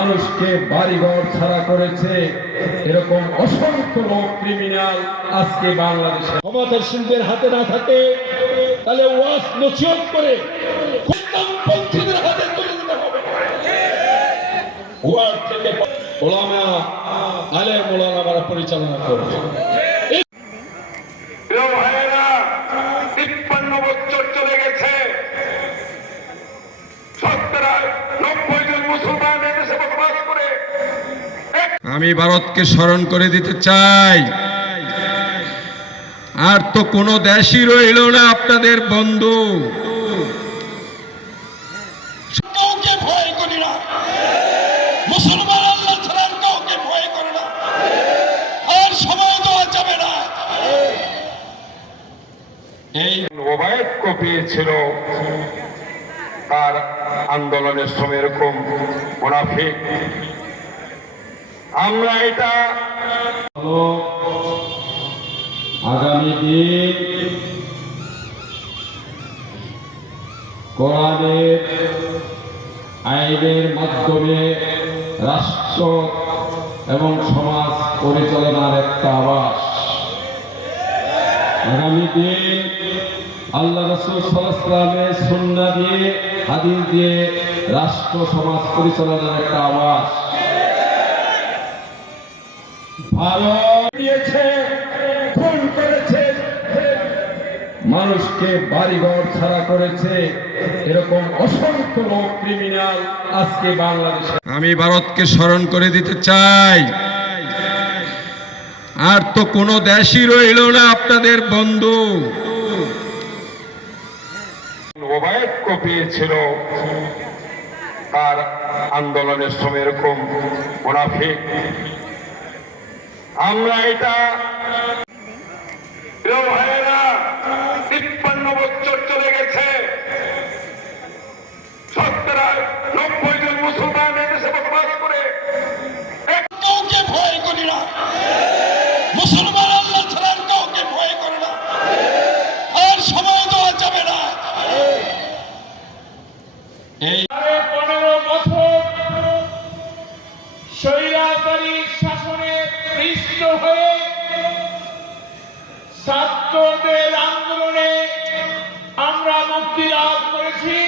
মানুষকে বাড়িঘর ছাড়া করেছে এরকম অসংখ্য লোক ক্রিমিনাল আজকে বাংলাদেশে। ক্ষমতার শিল্পের হাতে না থাকে, তাহলে ওয়াস নচিয়ত করে পন্থীদের হাতে ওয়ার্ড থেকে ওলামা আলে পরিচালনা করবে আমি ভারতকে স্মরণ করে দিতে চাই। আর তো কোনো দেশই রইল না আপনাদের বন্ধু। কাউকে ভয় করি মুসলমান আল্লাহ ছাড়া কাউকে ভয় করে না। আর সময় দেওয়া যাবে না। এই ওবায়দ কপিয়েছিল তার আন্দোলনের সময় এরকম মুনাফিক আমরা এটা আগামী দিন কোরআনের আইনের মাধ্যমে রাষ্ট্র এবং সমাজ পরিচালনার একটা আবাস। আগামী দিন আল্লাহ রসুল সাল্লামের সন্না দিয়ে, হাদিস দিয়ে রাষ্ট্র, সমাজ পরিচালনার একটা আবাস। ভারত দিয়েছে খুন করেছে মানুষকে বাড়িঘর ছাড়া করেছে এরকম অসংখ্য লোক ক্রিমিনাল আজকে বাংলাদেশে। আমি ভারতকে স্মরণ করে দিতে চাই। আর তো কোনো দেশই রইল না আপনাদের বন্ধু। ওবায়দ কপিয়েছিল তার আন্দোলনের সময় এরকম মুনাফিক আমরা এটা ভাইয়েরা তিপ্পান্ন বছর চলে গেছে। সত্তর নব্বই জন মুসলমান এদেশে বসবাস করে। ভয় করি না। মুসলমান আল্লাহ ছাড়া কাউকে ভয় করে না। আর সময় দেওয়া যাবে না। এই পনেরো বছর স্বৈরাচারী শাসনে পৃষ্ঠ হয়ে ছাত্রদের আন্দোলনে আমরা মুক্তি লাভ করেছি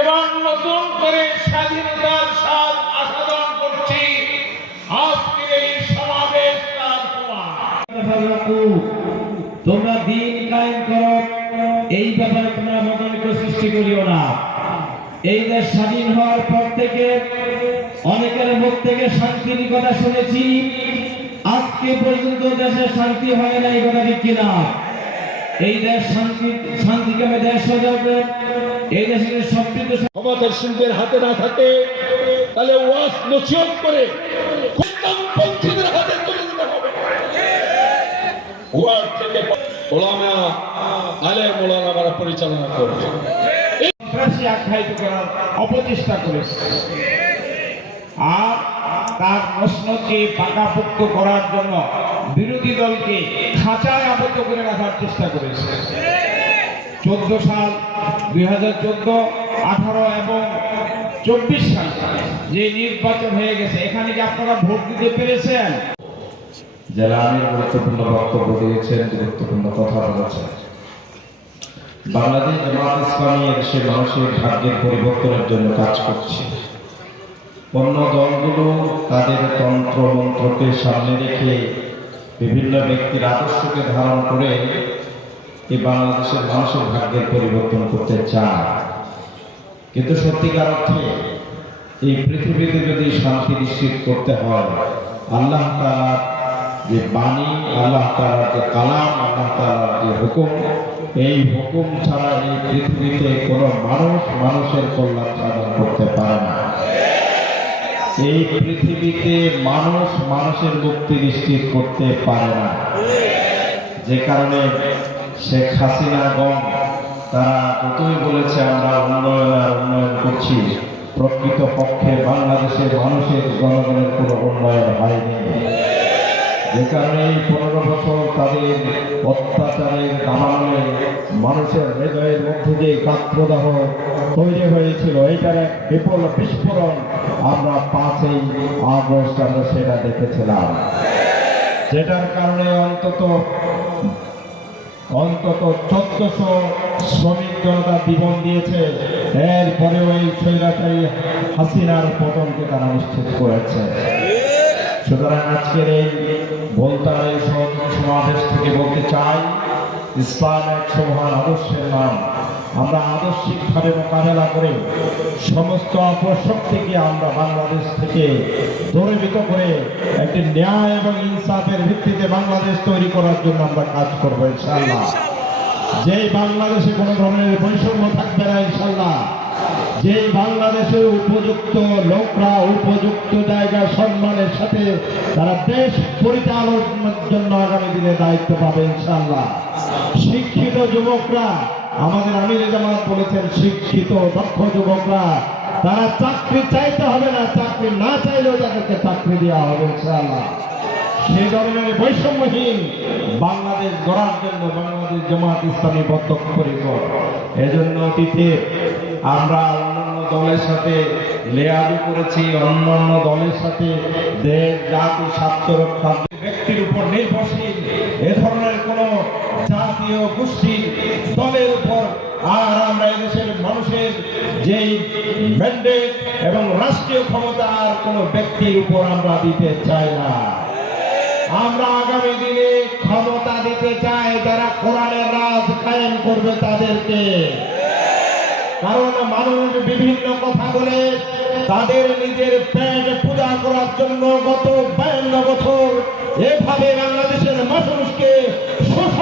এবং নতুন করে স্বাধীনতার স্বাদ আস্বাদন করছি। আজকের এই সমাবেশ তোমরা দিন কায়েম করো, এই ব্যাপারে তোমরা মতানৈক্য সৃষ্টি করিও না। এই দেশ স্বাধীন হওয়ার পর থেকে মুখ থেকে শান্তির কথা শুনেছি। আজকে পর্যন্ত দেশে শান্তি হয় না এই কথা ঠিক কিনা? এই দেশ শান্তি শান্তিকামে দেশ হয়ে যাবে। এই দেশের ক্ষমতার হাতে না থাকে তাহলে ওয়াজ নসিহত করে পন্থীদের হাতে তুলে দিতে হবে। ওয়ার্ড থেকে ওলামা আলে মোলামারা পরিচালনা করবে সন্ত্রাসী আখ্যায়িত করার অপচেষ্টা করেছে। আর তার প্রশ্নকে পাকাপোক্ত করার জন্য বিরোধী দলকে খাঁচায় আবদ্ধ করে রাখার চেষ্টা করেছে। চোদ্দ সাল, দুই হাজার চোদ্দ, আঠারো এবং চব্বিশ সাল যে নির্বাচন হয়ে গেছে, এখানে কি আপনারা ভোট দিতে পেরেছেন? জেলা আমির গুরুত্বপূর্ণ বক্তব্য দিয়েছেন গুরুত্বপূর্ণ কথা বলেছেন? বাংলাদেশ জামাত ইসলামী এদেশের মানুষের ভাগ্যের পরিবর্তনের জন্য কাজ করছে। অন্য দলগুলো তাদের তন্ত্র মন্ত্রকে সামনে রেখে বিভিন্ন ব্যক্তির আদর্শকে ধারণ করে এই বাংলাদেশের মানুষের ভাগ্যের পরিবর্তন করতে চায়। কিন্তু সত্যিকার অর্থে এই পৃথিবীতে যদি শান্তি নিশ্চিত করতে হয়, আল্লাহ তাআলার যে বাণী, আল্লাহ তাআলার যে কালাম, আল্লাহ তাআলার যে হুকুম, এই হুকুম ছাড়া এই পৃথিবীতে কোনো মানুষ মানুষের কল্যাণ সাধন করতে পারে না। এই পৃথিবীতে মানুষ মানুষের মুক্তি নিশ্চিত করতে পারে না। যে কারণে শেখ হাসিনা গম তারা যতই বলেছে, আমরা উন্নয়ন আর উন্নয়ন করছি। প্রকৃত পক্ষে বাংলাদেশের মানুষের জনগণের কোনো উন্নয়ন হয়নি। যে কারণে এই পনেরো বছর তাদের অত্যাচারের দাবানলে মানুষের হৃদয়ের মধ্যে যে গাত্রদাহ তৈরি হয়েছিল, এটার এক বিপুল বিস্ফোরণ আমরা পাঁচই আগস্ট আমরা সেটা দেখেছিলাম। যেটার কারণে অন্তত অন্তত চোদ্দশো শ্রমিক জনতা জীবন দিয়েছে। এরপরেও এই স্বৈরাচারী হাসিনার পতনকে তারা নিশ্চিত করেছে। সুতরাং আজকের এই ভোলতার এই সমাবেশ থেকে বলতে চাই, ইসলাম এক সমান আদর্শের নাম। আমরা আদর্শিকভাবে মোকাবেলা করে সমস্ত অপশক্তিকে আমরা বাংলাদেশ থেকে দূরীভূত করে একটি ন্যায় এবং ইনসাফের ভিত্তিতে বাংলাদেশ তৈরি করার জন্য আমরা কাজ করব, ইনশাআল্লাহ। যেই বাংলাদেশে কোনো ধরনের বৈষম্য থাকবে না ইনশাল্লাহ যে বাংলাদেশের উপযুক্ত লোকরা উপযুক্ত জায়গা সম্মানের সাথে তারা দেশ পরিচালনার জন্য আগামী দিনে দায়িত্ব পাবে ইনশাল্লাহ শিক্ষিত যুবকরা, আমাদের আমির জামাত বলেছেন, শিক্ষিত দক্ষ যুবকরা, তারা চাকরি চাইতে হবে না, চাকরি না চাইলেও তাদেরকে চাকরি দেওয়া হবে ইনশাল্লাহ সেই ধরনের বৈষম্যহীন বাংলাদেশ গড়ার জন্য বাংলাদেশ জামাত ইসলামী বদ্ধপরিকর। এজন্য অতীতে আমরা অন্যান্য দলের সাথে লেয়াজও করেছি, অন্যান্য দলের সাথে দেশ, জাতি, স্বার্থ রক্ষা ব্যক্তির উপর নির্ভরশীল, এ ধরনের কোনো জাতীয় গোষ্ঠীর দলের উপর আর আমরা এদেশের মানুষের যেই ম্যান্ডেট এবং রাষ্ট্রীয় ক্ষমতা আর কোনো ব্যক্তির উপর আমরা দিতে চাই না। আমরা আগামী দিনে ক্ষমতা দিতে চাই, যারা কোরআনের রাজ কায়েম করবে তাদেরকে। কারণ মানুষ বিভিন্ন কথা বলে, তাদের নিজের প্যাট পূজা করার জন্য গত বায়ান্ন বছর এভাবে বাংলাদেশের মানুষকে শোষণ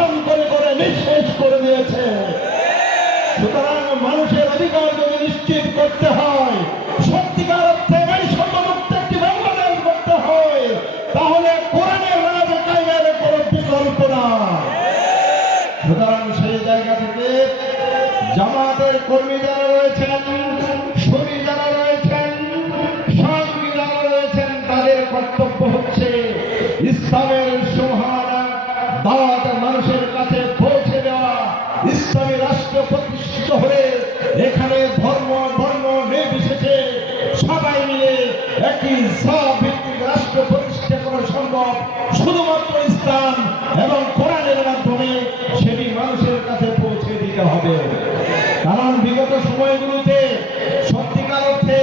একই ভিত্তিক রাষ্ট্র প্রতিষ্ঠা করা সম্ভব শুধুমাত্র ইসলাম এবং কোরআনের মাধ্যমে সেটি মানুষের কাছে পৌঁছে দিতে হবে। কারণ বিগত সময়গুলোতে সত্যিকার অর্থে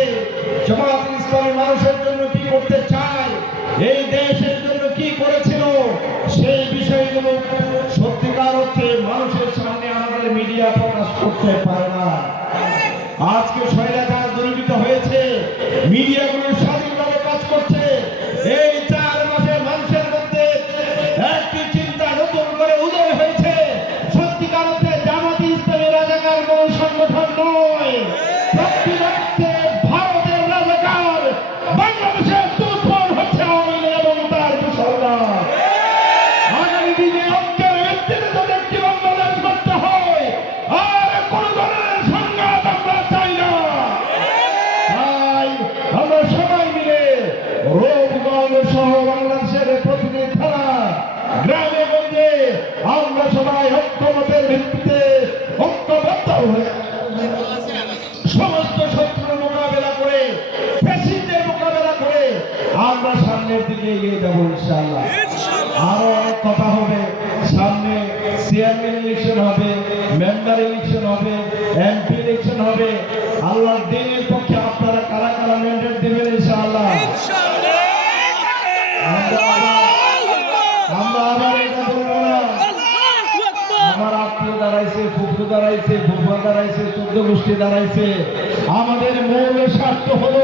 জামাত ইসলামী মানুষের জন্য কি করতে চায়, এই দেশের জন্য কি করেছিল, সেই বিষয়গুলো সত্যিকার অর্থে মানুষের সামনে আমাদের মিডিয়া প্রকাশ করতে পারে না। আজকে হয়েছে মিডিয়াগুলো স্বাধীনভাবে সামনের দিকে এগিয়ে যাব ইনশাআল্লাহ। আরও অনেক কথা হবে। সামনে চেয়ারম্যান ইলেকশন হবে মেম্বার ইলেকশন হবে এমপি ইলেকশন হবে। আল্লাহর দিনের পক্ষে আপনারা কারা কারা ম্যান্ডেট দেবেন ইনশাআল্লাহ? আমরা আবার- এটা বলব না। আমার আত্মীয় দাঁড়াইছে, ফুফু দাঁড়াইছে, ফুফা দাঁড়াইছে, চোদ্দ গোষ্ঠী দাঁড়াইছে। আমাদের মূল স্বার্থ হলো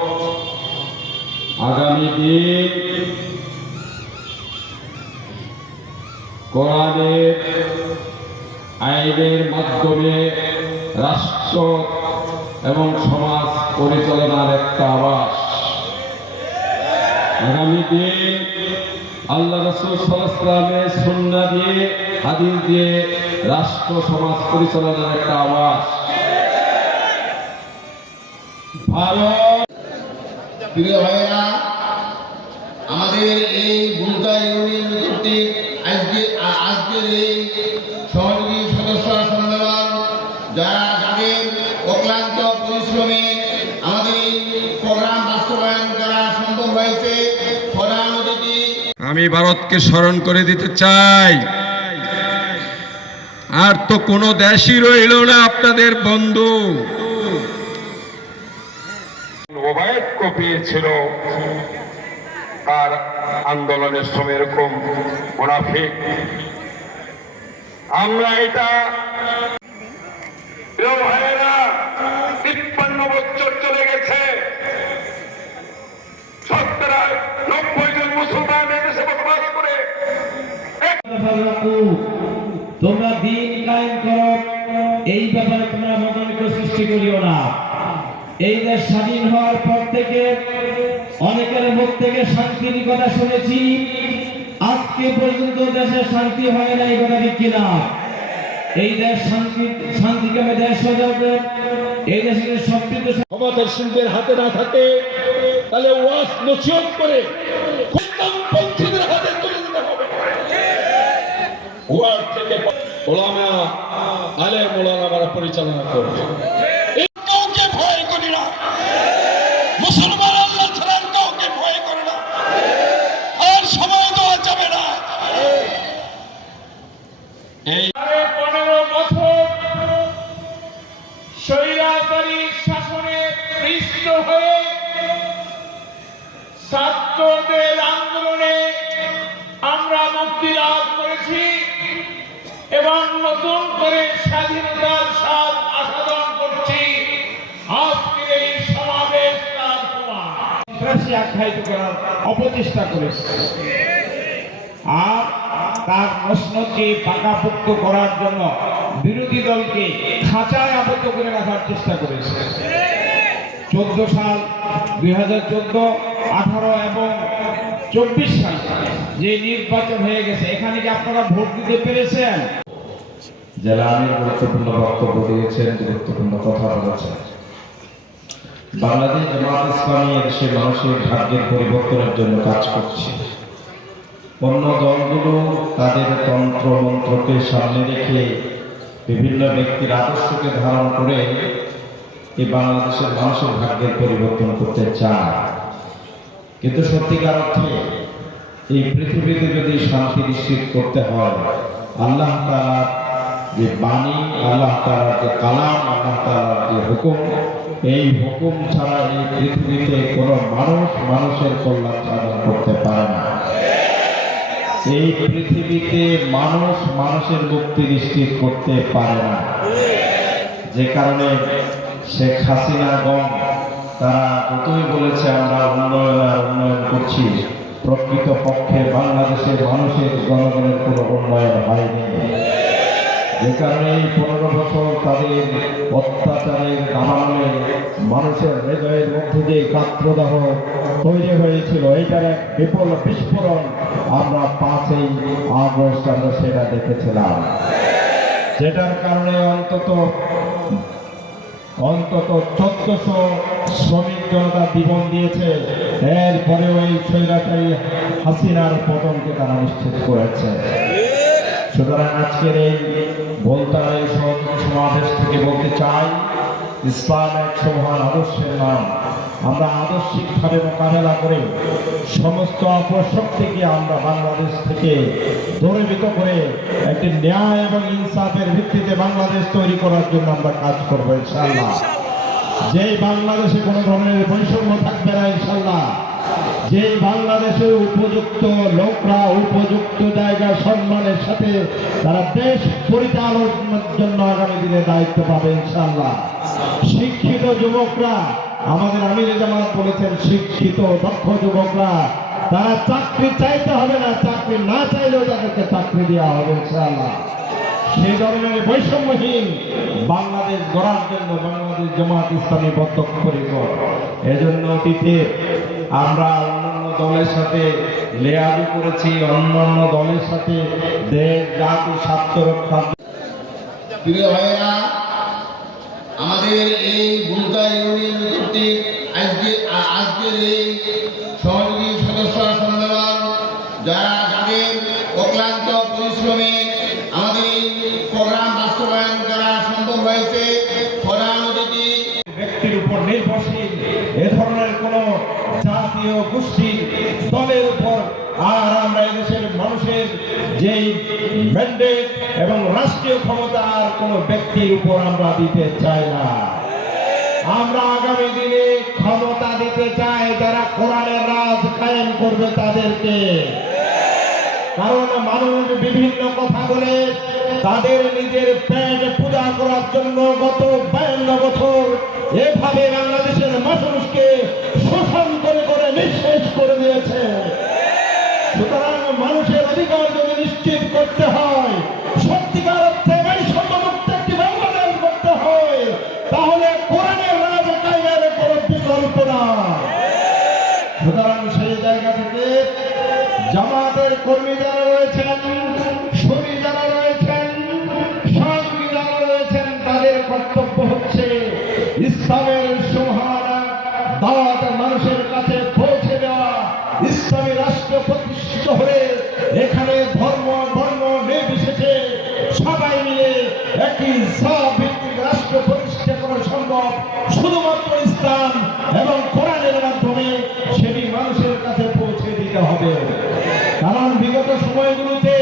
আগামী দিন কোরআনের আইনের মাধ্যমে রাষ্ট্র এবং সমাজ পরিচালনার একটা আবাস। আগামী দিন আল্লাহ রসুল সাল্লামের সন্না দিয়ে, হাদিস দিয়ে রাষ্ট্র, সমাজ পরিচালনার একটা আবাস। ভারত প্রিয় ভাইয়েরা আমাদের এই ইউনিয়ন কর্তৃক আজকে আজকের এই সহযোগী সদস্য সম্মেলন যারা যাদের অক্লান্ত পরিশ্রমে আমাদের এই প্রোগ্রাম বাস্তবায়ন করা সম্ভব হয়েছে প্রধান অতিথি। আমি ভারতকে স্মরণ করে দিতে চাই। আর তো কোনো দেশই রইল না আপনাদের বন্ধু। ওবায়দ কপিয়েছিল তার আন্দোলনের সময় এরকম মুনাফিক। আমরা এটা নব্বই মুসলমান তোমরা দিন করো, এই ব্যাপারে তোমরা সৃষ্টি করিও না। এই দেশ স্বাধীন হওয়ার পর থেকে অনেকের মুখ থেকে শান্তির কথা শুনেছি। আজকে পর্যন্ত দেশে শান্তি হয় না এই কথা ঠিক কিনা? এই দেশ শান্তি শান্তিকামে দেশ হয়ে যাবে এই দেশের সমৃদ্ধ ক্ষমতাসীনদের হাতে না থাকে, তাহলে ওয়াজ নসিহত করে পন্থীদের হাতে তুলে দিতে হবে। ওয়াজ থেকে ওলামা আলে মোলামারা পরিচালনা করবে। সন্ত্রাসী আখ্যায়িত করার অপচেষ্টা করেছে। আর তার প্রশ্নকে পাকাপোক্ত করার জন্য বিরোধী দলকে খাঁচায় আবদ্ধ করে রাখার চেষ্টা করেছে। চোদ্দ সাল, দুই হাজার চোদ্দ, আঠারো এবং চব্বিশ সাল যে নির্বাচন হয়ে গেছে, এখানে কি আপনারা ভোট দিতে পেরেছেন? জেলা আমির গুরুত্বপূর্ণ বক্তব্য দিয়েছেন, গুরুত্বপূর্ণ কথা বলেছেন। বাংলাদেশ জামাত ইসলামী এদেশে মানুষের ভাগ্যের পরিবর্তনের জন্য কাজ করছে। অন্য দলগুলো তাদের তন্ত্র মন্ত্রকে সামনে রেখে বিভিন্ন ব্যক্তির আদর্শকে ধারণ করে এই বাংলাদেশের মানুষের ভাগ্যের পরিবর্তন করতে চায়। কিন্তু সত্যিকার অর্থে এই পৃথিবীতে যদি শান্তি নিশ্চিত করতে হয়, আল্লাহ তাআলার যে বাণী, আল্লাহ তাআলার যে কালাম, আল্লাহ তাআলার যে হুকুম এই হুকুম ছাড়া এই পৃথিবীতে কোনো মানুষ মানুষের কল্যাণ সাধন করতে পারে না। এই পৃথিবীতে মানুষ মানুষের মুক্তি নিশ্চিত করতে পারে না। যে কারণে শেখ হাসিনা গম তারা কতই বলেছে, আমরা উন্নয়ন আর উন্নয়ন করছি প্রকৃত পক্ষে বাংলাদেশের মানুষের জনগণের কোনো উন্নয়ন হয়নি। যে কারণে পনেরো বছর তাদের অত্যাচারের দাবানলে মানুষের হৃদয়ের মধ্যে যে কাত্রদাহ তৈরি হয়েছিল, এইটার এক বিপুল বিস্ফোরণ আমরা পাঁচই আগস্ট আমরা সেটা দেখেছিলাম। যেটার কারণে অন্তত অন্তত চোদ্দশো শ্রমিক জনতা জীবন দিয়েছে। এরপরেও এই স্বৈরাচারী হাসিনার পতনকে তারা নিশ্চিত করেছে। সুতরাং আজকের এই বলতার এই সম- সমাবেশ থেকে বলতে চাই, ইসলাম এক সমান আদর্শের নাম। আমরা আদর্শিকভাবে মোকাবেলা করে সমস্ত অপশক্তিকে আমরা বাংলাদেশ থেকে দূরীভূত করে একটি ন্যায় এবং ইনসাফের ভিত্তিতে বাংলাদেশ তৈরি করার জন্য আমরা কাজ করব ইনশাল্লাহ যেই বাংলাদেশে কোনো ধরনের বৈষম্য থাকবে না ইনশাল্লাহ যে বাংলাদেশে উপযুক্ত লোকরা উপযুক্ত জায়গা সম্মানের সাথে তারা দেশ পরিচালনার জন্য আগামী দিনে দায়িত্ব পাবে, ইনশাআল্লাহ। শিক্ষিত যুবকরা, আমাদের আমির জামাত বলেছেন, শিক্ষিত দক্ষ যুবকরা, তারা চাকরি চাইতে হবে না, চাকরি না চাইলেও তাদেরকে চাকরি দেওয়া হবে, ইনশাআল্লাহ। সেই ধরনের বৈষম্যহীন বাংলাদেশ গড়ার জন্য বাংলাদেশ জামাত ইসলামী বদ্ধপরিকর। এজন্য অতীতে আমরা দলের সাথে লেয়াজু করেছি অন্যান্য দলের সাথে দেশ, জাতি, স্বার্থ রক্ষা প্রিয় আমাদের এই ভূমিকা ইউনিয়ন আজকে আজকের এই আর আমরা এদেশের মানুষের যেই ম্যান্ডেট এবং রাষ্ট্রীয় ক্ষমতা আর কোন ব্যক্তির উপর আমরা দিতে চাই না। আমরা আগামী দিনে ক্ষমতা দিতে চাই, যারা কোরআনের রাজ কায়েম করবে তাদেরকে। কারণ মানুষ বিভিন্ন কথা বলে, তাদের নিজের পেট পূজা করার জন্য গত বায়ান্ন বছর এভাবে বাংলাদেশের মানুষকে শোষণ করে করে নিঃশেষ করতে হয় বিগত সময়গুলোতে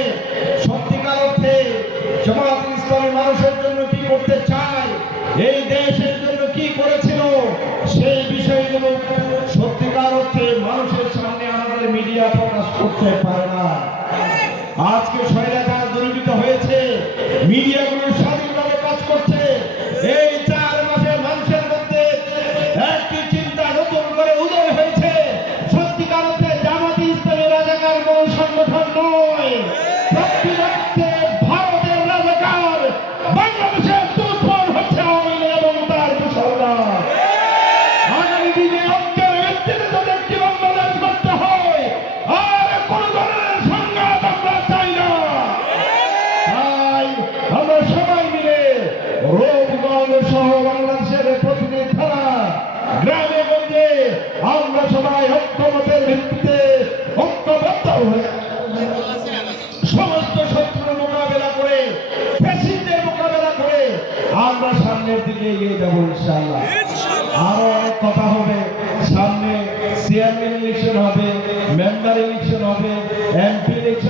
সত্যিকার অর্থে জামাত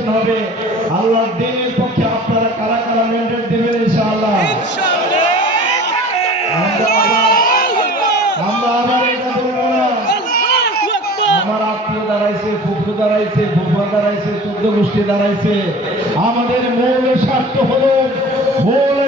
হবে। আল্লাহর দিনের পক্ষে আপনারা কারা কারা ম্যান্ডেট দেবেন ইনশাআল্লাহ? আমরা আবার- এটা বলব না। আমার আত্মীয় দাঁড়াইছে, ফুফু দাঁড়াইছে, ফুফা দাঁড়াইছে, চোদ্দ গোষ্ঠী দাঁড়াইছে। আমাদের মৌল স্বার্থ হল, মূল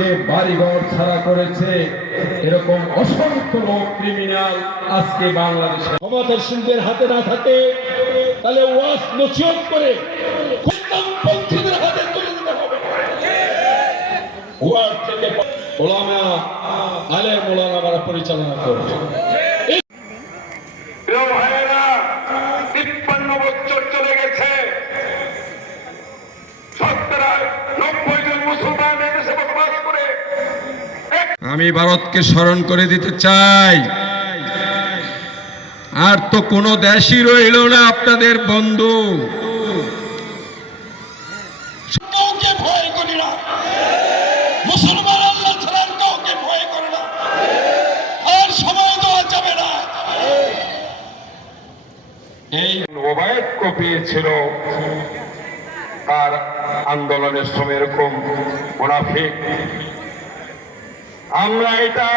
মানুষকে বাড়িঘর ছাড়া করেছে এরকম অসংখ্য লোক ক্রিমিনাল আজকে বাংলাদেশে। ক্ষমতাসীনদের হাতে না থাকে, তাহলে ওয়াস নচিয়ত করে ইসলামপন্থীদের হাতে থেকে ওলামা আলে মোলানা পরিচালনা করবে। আমি ভারতকে স্মরণ করে দিতে চাই। আর তো কোনো দেশই রইল না আপনাদের বন্ধু। কাউকে ভয় করি না। মুসলমান আল্লাহ ছাড়া আর কাউকে ভয় করে না। আর সময় দেওয়া যাবে না। এই ওবায়দ কপিয়েছিল তার আন্দোলনের সময় এরকম মুনাফিক আমরা এটা